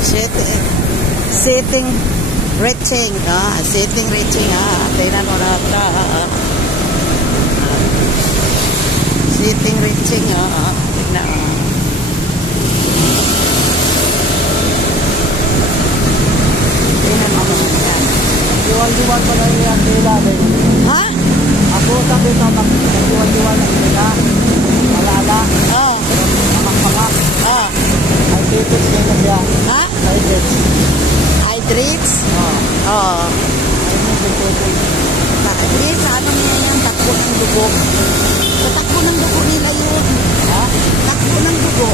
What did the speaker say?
Setting reaching. Setting reaching. Tingnan mo na ito. Setting reaching. Tingnan mo. Tingnan mo. Diwal-diwal pa lang yung nila. Ha? Ako sabi ito, diwal-diwal na nila. Malala. Mamak-mamak. Ay, tickets nila siya. Ha? Tickets. Hydrates? Ay, Hindi, sa ano niya yan, takbo ng dugo. Sa takbo ng dugo nila yun. Ha? Takbo ng dugo.